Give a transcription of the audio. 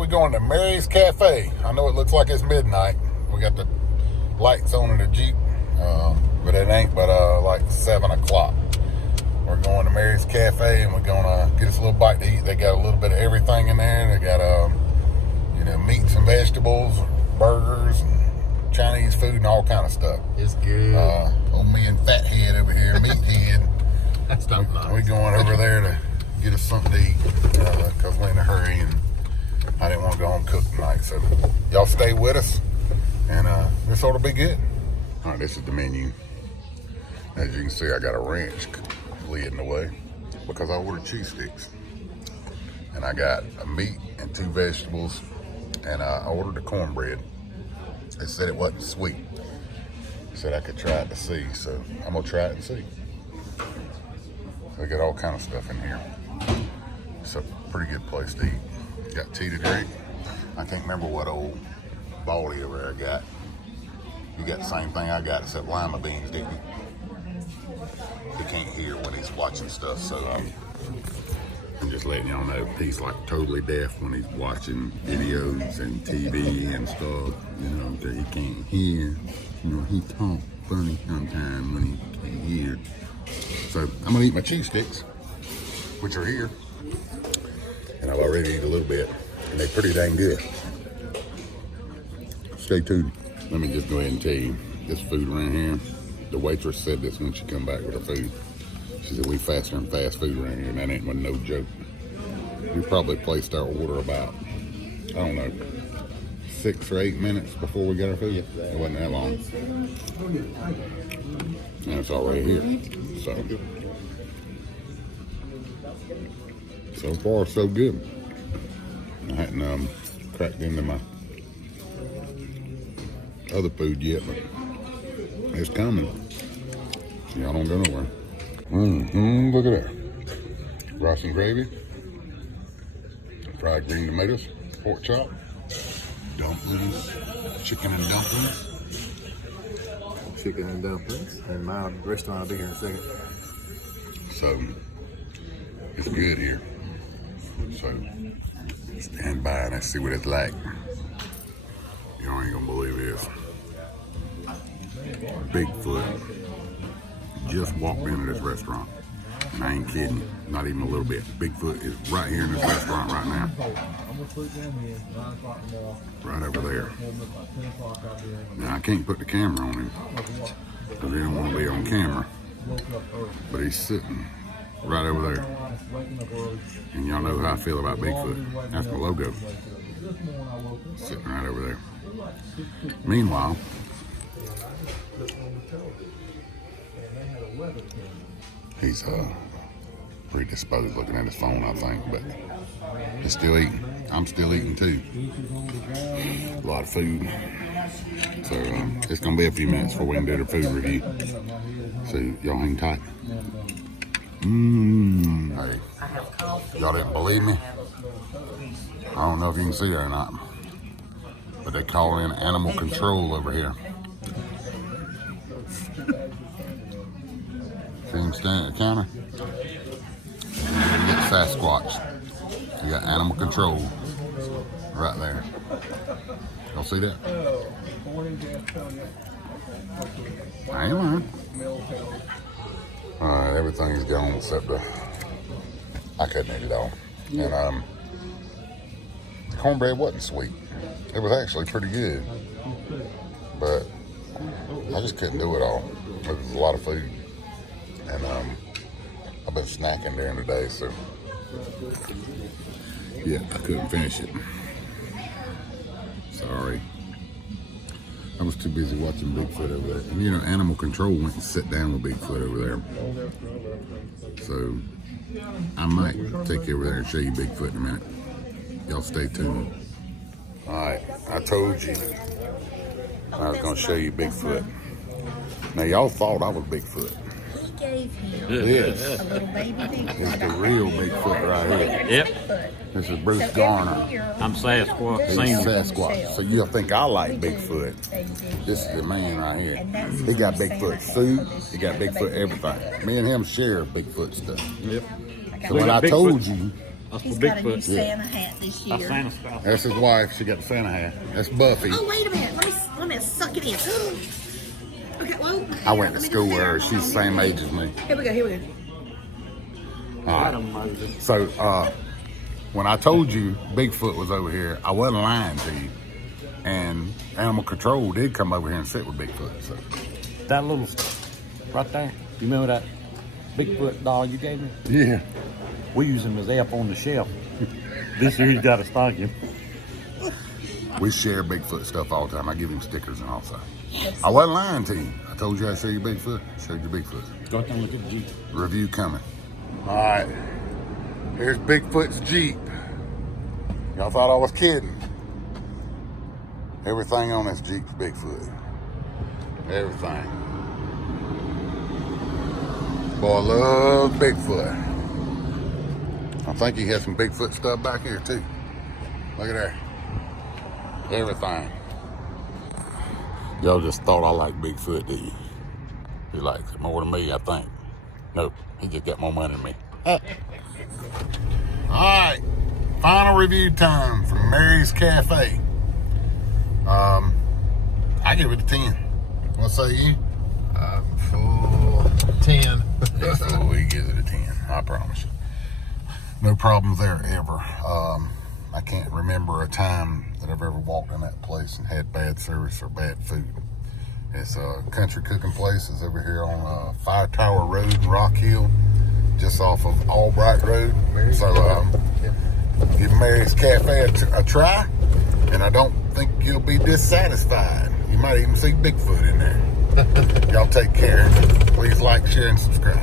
we're going to Mary's Cafe. I know it looks like it's midnight. We got the lights on in the Jeep, but it ain't but like 7 o'clock. We're going to Mary's Cafe and we're gonna get us a little bite to eat. They got a little bit of everything in there. They got meats and vegetables, burgers, and Chinese food, and all kind of stuff. It's good. Old me and Fat Head over here, Meathead. We're going over there to get us something to eat because we're in a hurry and I didn't want to go home and cook tonight. So y'all stay with us and this ought to be good. All right, this is the menu. As you can see, I got a wrench leading the way because I ordered cheese sticks. And I got a meat and 2 vegetables, and I ordered the cornbread. They said it wasn't sweet. Said I could try it to see, so I'm gonna try it and see. They got all kind of stuff in here. It's a pretty good place to eat. Got tea to drink. I can't remember what old Baldy over there got. You got the same thing I got except lima beans, didn't you? He can't hear when he's watching stuff, so I'm just letting y'all know he's like totally deaf when he's watching videos and TV and stuff, that he can't hear. He talks funny sometimes when he can't hear. So I'm gonna eat my cheese sticks, which are here. And I've already eaten a little bit, and they're pretty dang good. Stay tuned. Let me just go ahead and tell you, this food around here, the waitress said this when she come back with her food. She said, we faster than fast food around here, and that ain't no joke. We probably placed our order about, I don't know, 6 or 8 minutes before we got our food. It wasn't that long. And it's already here. So far, so good. I hadn't cracked into my other food yet, but it's coming. Y'all don't go nowhere. Look at that. Rice and gravy. Fried green tomatoes. Pork chop. Dumplings. Chicken and dumplings. Chicken and dumplings. And my restaurant will be here in a second. So, it's good here. So, stand by and let's see what it's like. Y'all ain't gonna believe this. Bigfoot just walked into this restaurant. And I ain't kidding you, not even a little bit. Bigfoot is right here in this restaurant right now. Right over there. Now I can't put the camera on him because he don't want to be on camera. But he's sitting right over there. And y'all know how I feel about Bigfoot. That's my logo. Sitting right over there. Meanwhile, he's predisposed looking at his phone, I think, but he's still eating. I'm still eating too. A lot of food. So it's gonna be a few minutes before we can do the food review. So y'all hang tight. Hey, y'all didn't believe me? I don't know if you can see that or not, but they call in animal control over here. See him standing at the counter? You get Sasquatch. You got animal control right there. Y'all see that? I ain't lying. Alright, everything's gone except I couldn't eat it all. And the cornbread wasn't sweet. It was actually pretty good. But I just couldn't do it all. It was a lot of food. And I've been snacking during the day, so yeah, I couldn't finish it. Sorry. I was too busy watching Bigfoot over there. And animal control went and sit down with Bigfoot over there. So I might take you over there and show you Bigfoot in a minute. Y'all stay tuned. Alright, I told you I was gonna show you Bigfoot. Now y'all thought I was Bigfoot. Gave him This a little baby Bigfoot. is the real Bigfoot right here. Yep. This is Bruce Garner. I'm Sasquatch. He's Sasquatch. So you'll think I like Bigfoot. This is the man right here. He got Bigfoot suit. He got Bigfoot everything. Me and him share Bigfoot stuff. Yep. So when I told you That's He's for got a new Bigfoot. Santa hat this year. That's Santa's spouse. That's his wife. She got the Santa hat. That's Buffy. Oh, wait a minute. Let me suck it in. Okay, well. I went to school with her. She's the same age as me. Here we go. All right. So, when I told you Bigfoot was over here, I wasn't lying to you. And Animal Control did come over here and sit with Bigfoot. So, That little right there. You remember that Bigfoot doll you gave me? yeah. We use him as up on the shelf. This year he's got a stocking. We share Bigfoot stuff all the time. I give him stickers and all that. I wasn't lying to you. I told you I'd show you Bigfoot. Showed you Bigfoot. Go out there and look at the Jeep. Review coming. All right. Here's Bigfoot's Jeep. Y'all thought I was kidding. Everything on this Jeep's Bigfoot. Everything. Boy, I love Bigfoot. I think he has some Bigfoot stuff back here too. Look at there. Everything. Y'all just thought I liked Bigfoot, did you? He likes it more than me, I think. Nope, he just got more money than me. Alright, final review time from Mary's Cafe. I give it a 10. What say you? Full 10. Yes, he gives it a 10, I promise you. No problems there ever. I can't remember a time that I've ever walked in that place and had bad service or bad food. It's a country cooking place. It's over here on Fire Tower Road in Rock Hill, just off of Albright Road. So give Mary's Cafe a try, and I don't think you'll be dissatisfied. You might even see Bigfoot in there. Y'all take care. Please like, share, and subscribe.